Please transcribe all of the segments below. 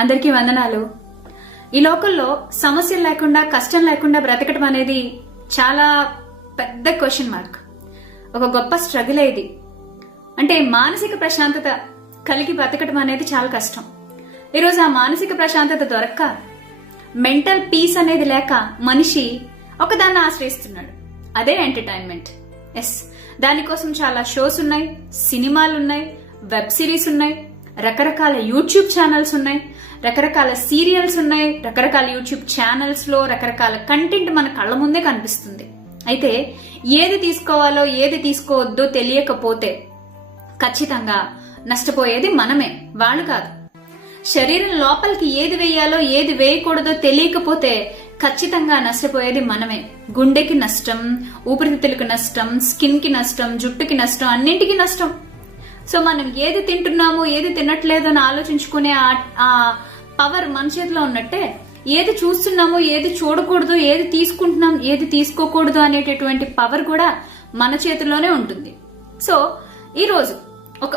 అందరికీ వందనాలు. ఈ లోకంలో సమస్యలు లేకుండా కష్టం లేకుండా బ్రతకడం అనేది చాలా పెద్ద క్వశ్చన్ మార్క్. ఒక గొప్ప స్ట్రగుల్ ఇది. అంటే మానసిక ప్రశాంతత కలిగి బ్రతకడం అనేది చాలా కష్టం. ఈరోజు ఆ మానసిక ప్రశాంతత దొరక్క, మెంటల్ పీస్ అనేది లేక మనిషి ఒకదాన్ని ఆశ్రయిస్తున్నాడు. అదే ఎంటర్టైన్మెంట్. ఎస్, దానికోసం చాలా షోస్ ఉన్నాయి, సినిమాలు ఉన్నాయి, వెబ్ సిరీస్ ఉన్నాయి, రకరకాల యూట్యూబ్ ఛానల్స్ ఉన్నాయి, రకరకాల సీరియల్స్ ఉన్నాయి, రకరకాల యూట్యూబ్ ఛానల్స్ లో రకరకాల కంటెంట్ మన కళ్ళ ముందే కనిపిస్తుంది. అయితే ఏది తీసుకోవాలో ఏది తీసుకోవద్దో తెలియకపోతే ఖచ్చితంగా నష్టపోయేది మనమే, వాళ్ళు కాదు. శరీరం లోపలికి ఏది వేయాలో ఏది వేయకూడదో తెలియకపోతే ఖచ్చితంగా నష్టపోయేది మనమే. గుండెకి నష్టం, ఊపిరితిత్తులకు నష్టం, స్కిన్ కి నష్టం, జుట్టుకి నష్టం, అన్నింటికి నష్టం. సో మనం ఏది తింటున్నామో ఏది తినట్లేదో అని ఆలోచించుకునే ఆ పవర్ మన చేతిలో ఉన్నట్టే, ఏది చూస్తున్నామో ఏది చూడకూడదు, ఏది తీసుకుంటున్నాం ఏది తీసుకోకూడదు అనేటటువంటి పవర్ కూడా మన చేతిలోనే ఉంటుంది. సో ఈ రోజు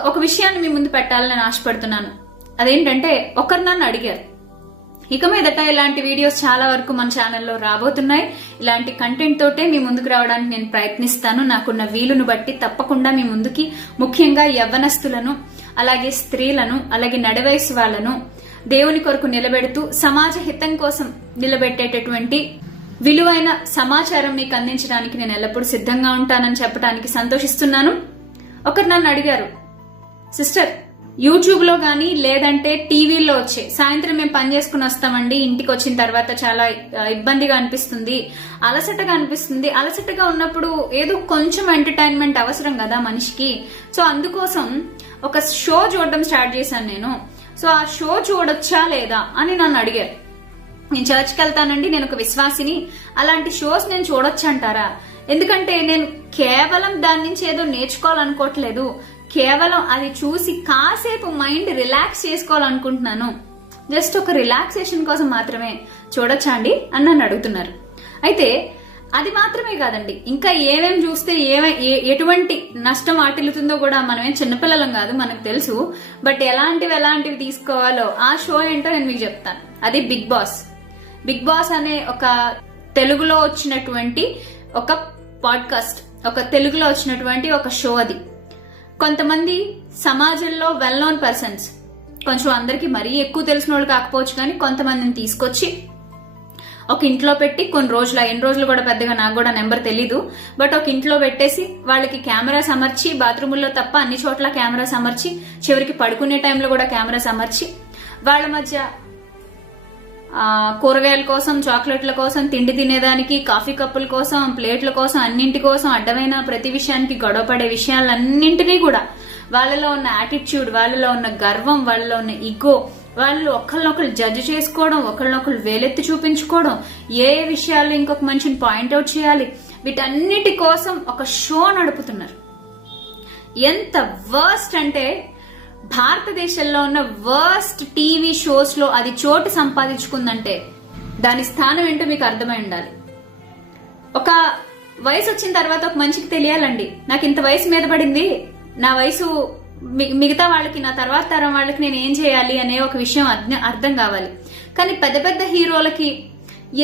ఒక విషయాన్ని మీ ముందు పెట్టాలని ఆశపడుతున్నాను. అదేంటంటే, ఒకరు నన్ను అడిగారు, ఇక మీదట ఇలాంటి వీడియోస్ చాలా వరకు మన ఛానల్లో రాబోతున్నాయి, ఇలాంటి కంటెంట్ తోటే మీ ముందుకు రావడానికి నేను ప్రయత్నిస్తాను, నాకున్న వీలును బట్టి తప్పకుండా మీ ముందుకి, ముఖ్యంగా యవ్వనస్తులను, అలాగే స్త్రీలను, అలాగే నడవయసు వాళ్లను దేవుని కొరకు నిలబెడుతూ సమాజ హితం కోసం నిలబెట్టేటటువంటి విలువైన సమాచారం మీకు అందించడానికి నేను ఎల్లప్పుడూ సిద్ధంగా ఉంటానని చెప్పడానికి సంతోషిస్తున్నాను. ఒకరు నన్ను అడిగారు, సిస్టర్, యూట్యూబ్ లో గానీ లేదంటే టీవీలో వచ్చే సాయంత్రం మేము పని చేసుకుని వస్తామండి, ఇంటికి వచ్చిన తర్వాత చాలా ఇబ్బందిగా అనిపిస్తుంది, అలసటగా అనిపిస్తుంది, అలసటగా ఉన్నప్పుడు ఏదో కొంచెం ఎంటర్టైన్మెంట్ అవసరం కదా మనిషికి. సో అందుకోసం ఒక షో చూడడం స్టార్ట్ చేశాను నేను. సో ఆ షో చూడొచ్చా లేదా అని నన్ను అడిగారు. నేను చర్చ్కి వెళ్తానండి, నేను ఒక విశ్వాసిని, అలాంటి షోస్ నేను చూడొచ్చు అంటారా? ఎందుకంటే నేను కేవలం దాని నుంచి ఏదో నేర్చుకోవాలనుకోవట్లేదు, కేవలం అది చూసి కాసేపు మైండ్ రిలాక్స్ చేసుకోవాలనుకుంటున్నాను, జస్ట్ ఒక రిలాక్సేషన్ కోసం మాత్రమే చూడొచ్చా అండి అని నన్ను అడుగుతున్నారు. అయితే అది మాత్రమే కాదండి, ఇంకా ఏమేం చూస్తే ఎటువంటి నష్టం వాటిల్లుతుందో కూడా మనమేం చిన్నపిల్లలం కాదు, మనకు తెలుసు. బట్ ఎలాంటివి తీసుకోవాలో ఆ షో ఏంటో నేను మీకు చెప్తాను. అది బిగ్ బాస్. బిగ్ బాస్ అనే ఒక తెలుగులో వచ్చినటువంటి ఒక పాడ్కాస్ట్, ఒక తెలుగులో వచ్చినటువంటి ఒక షో. అది కొంతమంది సమాజంలో వెల్ నోన్ పర్సన్స్, కొంచెం అందరికి మరీ ఎక్కువ తెలిసిన వాళ్ళు కాకపోవచ్చు కానీ కొంతమందిని తీసుకొచ్చి ఒక ఇంట్లో పెట్టి కొన్ని రోజులు, ఎన్ని రోజులు కూడా పెద్దగా నాకు కూడా నెంబర్ తెలీదు, బట్ ఒక ఇంట్లో పెట్టేసి వాళ్ళకి కెమెరాస్ అమర్చి, బాత్రూముల్లో తప్ప అన్ని చోట్ల కెమెరాస్ అమర్చి, చివరికి పడుకునే టైంలో కూడా కెమెరాస్ అమర్చి, వాళ్ళ మధ్య కూరగాయల కోసం, చాక్లెట్ల కోసం, తిండి తినేదానికి, కాఫీ కప్పుల కోసం, ప్లేట్ల కోసం, అన్నింటి కోసం అడ్డమైన ప్రతి విషయానికి గొడవపడే విషయాలన్నింటినీ కూడా, వాళ్ళలో ఉన్న యాటిట్యూడ్, వాళ్ళలో ఉన్న గర్వం, వాళ్ళలో ఉన్న ఈగో, వాళ్ళు ఒకళ్ళనొకళ్ళు జడ్జ్ చేసుకోవడం, ఒకళ్ళనొకళ్ళు వేలెత్తి చూపించుకోవడం, ఏ విషయాలు ఇంకొక మనిషిని పాయింట్అవుట్ చేయాలి, వీటన్నిటి కోసం ఒక షో నడుపుతున్నారు. ఎంత వర్స్ట్ అంటే, భారతదేశంలో ఉన్న వర్స్ట్ టీవీ షోస్ లో అది చోటు సంపాదించుకుందంటే దాని స్థానం ఏంటో మీకు అర్థమై ఉండాలి. ఒక వయసు వచ్చిన తర్వాత ఒక మనిషికి తెలియాలండి, నాకు ఇంత వయసు మీద పడింది, నా వయసు మిగతా వాళ్ళకి, నా తర్వాత తరం వాళ్ళకి నేను ఏం చేయాలి అనే ఒక విషయం అర్థం కావాలి. కానీ పెద్ద పెద్ద హీరోలకి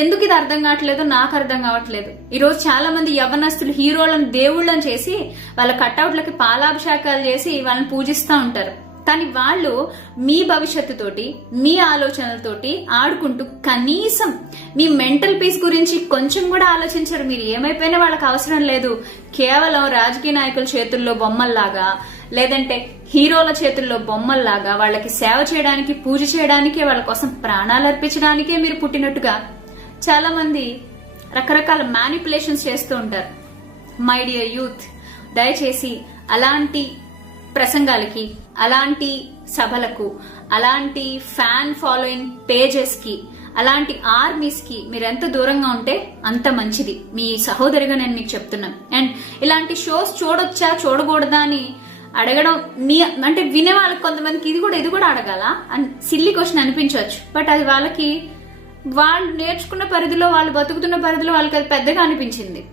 ఎందుకు ఇది అర్థం కావట్లేదు, నాకు అర్థం కావట్లేదు. ఈ రోజు చాలా మంది యవ్వనస్తులు హీరోలను దేవుళ్ళని చేసి వాళ్ళ కట్అవుట్లకి పాలాభిషేకాలు చేసి వాళ్ళని పూజిస్తూ ఉంటారు. కానీ వాళ్ళు మీ భవిష్యత్తుతోటి, మీ ఆలోచనలతోటి ఆడుకుంటూ కనీసం మీ మెంటల్ పీస్ గురించి కొంచెం కూడా ఆలోచించరు. మీరు ఏమైపోయినా వాళ్ళకి అవసరం లేదు. కేవలం రాజకీయ నాయకుల చేతుల్లో బొమ్మల్లాగా, లేదంటే హీరోల చేతుల్లో బొమ్మల్లాగా వాళ్ళకి సేవ చేయడానికి, పూజ చేయడానికి, వాళ్ళ కోసం ప్రాణాలు అర్పించడానికే మీరు పుట్టినట్టుగా చాలా మంది రకరకాల మ్యానిపులేషన్స్ చేస్తూ ఉంటారు. మై డియర్ యూత్, దయచేసి అలాంటి ప్రసంగాలకి, అలాంటి సభలకు, అలాంటి ఫ్యాన్ ఫాలోయింగ్ పేజెస్ కి, అలాంటి ఆర్మీస్ కి మీరెంత దూరంగా ఉంటే అంత మంచిది. మీ సహోదరిగా నేను మీకు చెప్తున్నాను. అండ్ ఇలాంటి షోస్ చూడొచ్చా చూడకూడదా అని అడగడం, అంటే వినే వాళ్ళకి కొంతమందికి ఇది కూడా అడగాల అని సిల్లీ క్వశ్చన్ అనిపించవచ్చు. బట్ అది వాళ్ళకి, వాళ్ళు నేర్చుకున్న పరిధిలో, వాళ్ళు బతుకుతున్న పరిధిలో వాళ్ళకి అది పెద్దగా అనిపించింది.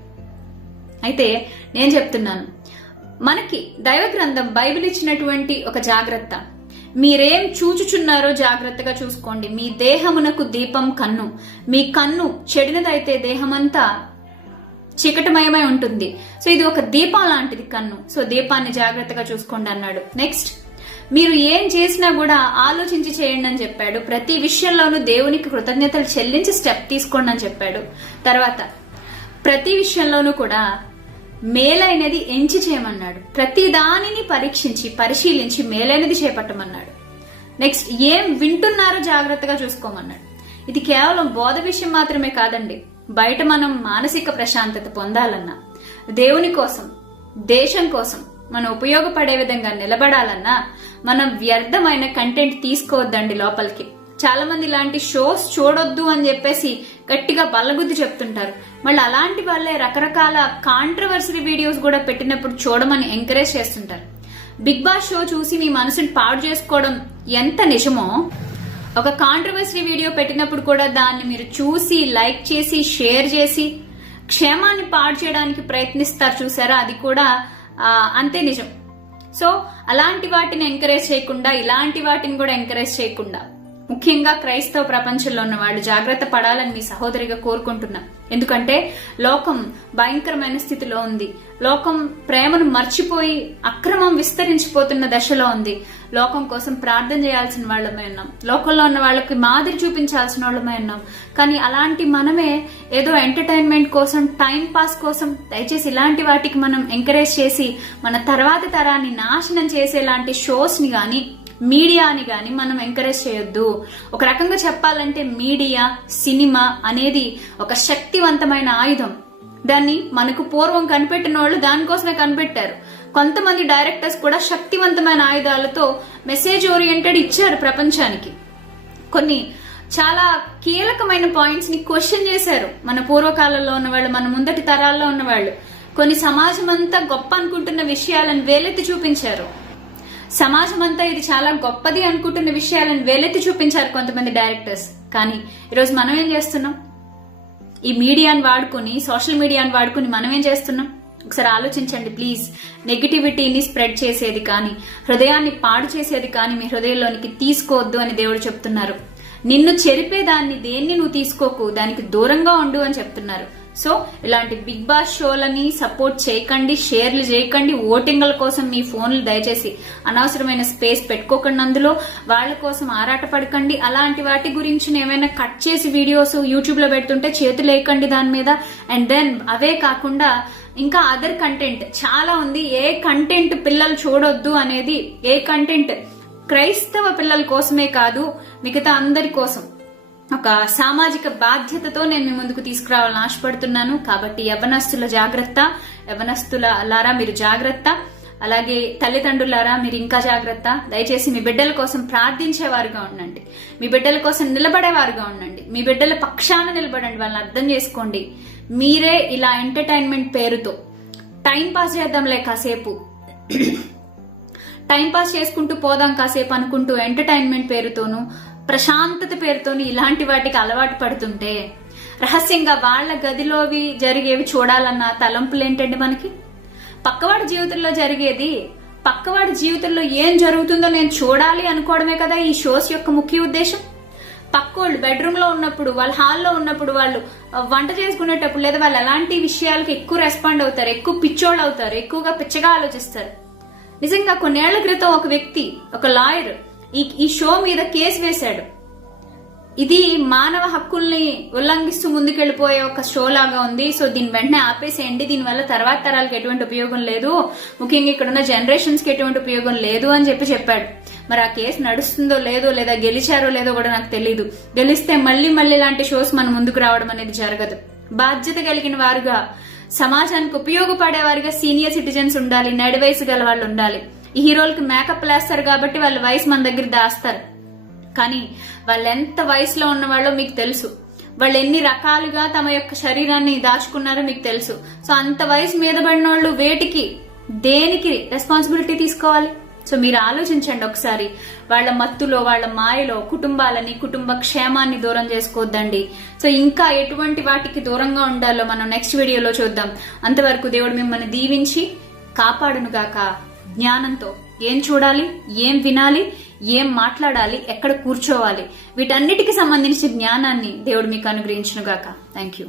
అయితే నేను చెప్తున్నాను, మనకి దైవ గ్రంథం బైబిల్ ఇచ్చినటువంటి ఒక జాగ్రత్త, మీరేం చూచుచున్నారో జాగ్రత్తగా చూసుకోండి. మీ దేహమునకు దీపం కన్ను. మీ కన్ను చెడినదైతే దేహమంతా చీకటిమయమై ఉంటుంది. సో ఇది ఒక దీపం లాంటిది కన్ను. సో దీపాన్ని జాగ్రత్తగా చూసుకోండి అన్నాడు. నెక్స్ట్, మీరు ఏం చేసినా కూడా ఆలోచించి చేయండి అని చెప్పాడు. ప్రతి విషయంలోనూ దేవునికి కృతజ్ఞతలు చెల్లించి స్టెప్ తీసుకోండి అని చెప్పాడు. తర్వాత ప్రతి విషయంలోనూ కూడా మేలైనది ఎంచి చేయమన్నాడు. ప్రతి దానిని పరీక్షించి పరిశీలించి మేలైనది చేపట్టమన్నాడు. నెక్స్ట్, ఏం వింటున్నారో జాగ్రత్తగా చూసుకోమన్నాడు. ఇది కేవలం బోధ విషయం మాత్రమే కాదండి. బయట మనం మానసిక ప్రశాంతత పొందాలన్నా, దేవుని కోసం, దేశం కోసం మనం ఉపయోగపడే విధంగా నిలబడాలన్నా మనం వ్యర్థమైన కంటెంట్ తీసుకోవద్దండి లోపలికి. చాలా మంది ఇలాంటి షోస్ చూడొద్దు అని చెప్పేసి గట్టిగా బల్లగుద్ది చెప్తుంటారు. మళ్ళీ అలాంటి వాళ్ళే రకరకాల కాంట్రవర్సరీ వీడియోస్ కూడా పెట్టినప్పుడు చూడమని ఎంకరేజ్ చేస్తుంటారు. బిగ్ బాస్ షో చూసి మీ మనసుని పాడు చేసుకోవడం ఎంత నిజమో, ఒక కాంట్రవర్సరీ వీడియో పెట్టినప్పుడు కూడా దాన్ని మీరు చూసి లైక్ చేసి షేర్ చేసి క్షేమాన్ని పాడు చేయడానికి ప్రయత్నిస్తారు చూసారా, అది కూడా అంతే నిజం. సో అలాంటి వాటిని ఎంకరేజ్ చేయకుండా, ఇలాంటి వాటిని కూడా ఎంకరేజ్ చేయకుండా, ముఖ్యంగా క్రైస్తవ ప్రపంచంలో ఉన్న వాళ్ళు జాగ్రత్త పడాలని మీ సహోదరిగా కోరుకుంటున్నా. ఎందుకంటే లోకం భయంకరమైన స్థితిలో ఉంది. లోకం ప్రేమను మర్చిపోయి అక్రమం విస్తరించిపోతున్న దశలో ఉంది. లోకం కోసం ప్రార్థన చేయాల్సిన వాళ్ళమే ఉన్నాం. లోకంలో ఉన్న వాళ్ళకి మాదిరి చూపించాల్సిన వాళ్ళమే ఉన్నాం. కానీ అలాంటి మనమే ఏదో ఎంటర్టైన్మెంట్ కోసం, టైం పాస్ కోసం దయచేసి ఇలాంటి వాటికి మనం ఎంకరేజ్ చేసి మన తర్వాతి తరాన్ని నాశనం చేసేలాంటి షోస్ ని గాని, మీడియాని గాని మనం ఎంకరేజ్ చేయొద్దు. ఒక రకంగా చెప్పాలంటే మీడియా, సినిమా అనేది ఒక శక్తివంతమైన ఆయుధం. దాన్ని మనకు పూర్వం కనిపెట్టిన వాళ్ళు దానికోసమే కనిపెట్టారు. కొంతమంది డైరెక్టర్స్ కూడా శక్తివంతమైన ఆయుధాలతో మెసేజ్ ఓరియంటెడ్ ఇచ్చారు ప్రపంచానికి. కొన్ని చాలా కీలకమైన పాయింట్స్ ని క్వశ్చన్ చేశారు మన పూర్వకాలంలో ఉన్నవాళ్ళు, మన ముందటి తరాల్లో ఉన్నవాళ్ళు. కొన్ని సమాజం అంతా గొప్ప అనుకుంటున్న విషయాలను వేలెత్తి చూపించారు. సమాజం అంతా ఇది చాలా గొప్పది అనుకుంటున్న విషయాలను వేలెత్తి చూపించారు కొంతమంది డైరెక్టర్స్. కానీ ఈరోజు మనం ఏం చేస్తున్నాం? ఈ మీడియాని వాడుకుని, సోషల్ మీడియాని వాడుకుని మనం ఏం చేస్తున్నాం? ఒకసారి ఆలోచించండి ప్లీజ్. నెగిటివిటీని స్ప్రెడ్ చేసేది కానీ, హృదయాన్ని పాడు చేసేది కానీ మీ హృదయంలోనికి తీసుకోవద్దు అని దేవుడు చెప్తున్నారు. నిన్ను చెరిపేదాన్ని దేన్ని నువ్వు తీసుకోకు, దానికి దూరంగా ఉండు అని చెప్తున్నారు. సో ఇలాంటి బిగ్ బాస్ షోలని సపోర్ట్ చేయకండి, షేర్లు చేయకండి. ఓటింగ్ల కోసం మీ ఫోన్లు దయచేసి అనవసరమైన స్పేస్ పెట్టుకోకండి. అందులో వాళ్ళ కోసం ఆరాటపడకండి. అలాంటి వాటి గురించి ఏమైనా కట్ చేసి వీడియోస్ యూట్యూబ్ లో పెడుతుంటే చేతులు వేయకండి దాని మీద. అండ్ దెన్ అవే కాకుండా ఇంకా అదర్ కంటెంట్ చాలా ఉంది. ఏ కంటెంట్ పిల్లలు చూడొద్దు అనేది, ఏ కంటెంట్ క్రైస్తవ పిల్లల కోసమే కాదు, మిగతా అందరి కోసం ఒక సామాజిక బాధ్యతతో నేను మీ ముందుకు తీసుకురావాలని ఆశపడుతున్నాను. కాబట్టి యవ్వనస్తుల జాగ్రత్త, యవ్వనస్తులారా మీరు జాగ్రత్త. అలాగే తల్లిదండ్రులారా మీరు ఇంకా జాగ్రత్త. దయచేసి మీ బిడ్డల కోసం ప్రార్థించేవారుగా ఉండండి. మీ బిడ్డల కోసం నిలబడేవారుగా ఉండండి. మీ బిడ్డల పక్షాన నిలబడండి. వాళ్ళని అర్థం చేసుకోండి. మీరే ఇలా ఎంటర్టైన్మెంట్ పేరుతో టైం పాస్ చేద్దాంలే కాసేపు, టైం పాస్ చేసుకుంటూ పోదాం కాసేపు అనుకుంటూ ఎంటర్టైన్మెంట్ పేరుతోనూ, ప్రశాంతత పేరుతోని ఇలాంటి వాటికి అలవాటు పడుతుంటే రహస్యంగా వాళ్ల గదిలోవి జరిగేవి చూడాలన్న తలంపులేంటండి మనకి? పక్కవాడి జీవితంలో జరిగేది, పక్కవాడి జీవితంలో ఏం జరుగుతుందో నేను చూడాలి అనుకోవడమే కదా ఈ షోస్ యొక్క ముఖ్య ఉద్దేశం. పక్కోళ్ళు బెడ్రూమ్ లో ఉన్నప్పుడు, వాళ్ళ హాల్లో ఉన్నప్పుడు, వాళ్ళు వంట చేసుకునేటప్పుడు, లేదా వాళ్ళు ఎలాంటి విషయాలకు ఎక్కువ రెస్పాండ్ అవుతారు, ఎక్కువ పిచ్చోళ్ళు అవుతారు, ఎక్కువగా పిచ్చగా ఆలోచిస్తారు. నిజంగా కొన్నేళ్ల క్రితం ఒక వ్యక్తి, ఒక లాయర్ ఈ షో మీద కేసు వేశాడు. ఇది మానవ హక్కుల్ని ఉల్లంఘిస్తూ ముందుకెళ్లిపోయే ఒక షో లాగా ఉంది. సో దీన్ని వెంటనే ఆపేసేయండి. దీనివల్ల తర్వాత తరాలకు ఎటువంటి ఉపయోగం లేదు, ముఖ్యంగా ఇక్కడున్న జనరేషన్స్ కి ఎటువంటి ఉపయోగం లేదు అని చెప్పాడు. మరి ఆ కేసు నడుస్తుందో లేదో, లేదా గెలిచారో లేదో కూడా నాకు తెలీదు. గెలిస్తే మళ్ళీ ఇలాంటి షోస్ మన ముందుకు రావడం అనేది జరగదు. బాధ్యత కలిగిన వారుగా, సమాజానికి ఉపయోగపడేవారుగా సీనియర్ సిటిజన్స్ ఉండాలి, నడి వయసు గల వాళ్ళు ఉండాలి. ఈ హీరోలకు మేకప్ వేస్తారు కాబట్టి వాళ్ళ వయసు మన దగ్గర దాస్తారు. కానీ వాళ్ళు ఎంత వయసులో ఉన్నవాళ్ళో మీకు తెలుసు. వాళ్ళు ఎన్ని రకాలుగా తమ యొక్క శరీరాన్ని దాచుకున్నారో మీకు తెలుసు. సో అంత వయసు మీద పడిన వాళ్ళు వేటికి, దేనికి రెస్పాన్సిబిలిటీ తీసుకోవాలి? సో మీరు ఆలోచించండి ఒకసారి. వాళ్ళ మత్తులో, వాళ్ళ మాయలో కుటుంబాలని, కుటుంబ క్షేమాన్ని దూరం చేసుకోవద్దండి. సో ఇంకా ఎటువంటి వాటికి దూరంగా ఉండాలో మనం నెక్స్ట్ వీడియోలో చూద్దాం. అంతవరకు దేవుడు మిమ్మల్ని దీవించి కాపాడునుగాక. జ్ఞానంతో ఏం చూడాలి, ఏం వినాలి, ఏం మాట్లాడాలి, ఎక్కడ కూర్చోవాలి, వీటన్నిటికి సంబంధించిన జ్ఞానాన్ని దేవుడు మీకు అనుగ్రహించును గాక. Thank you.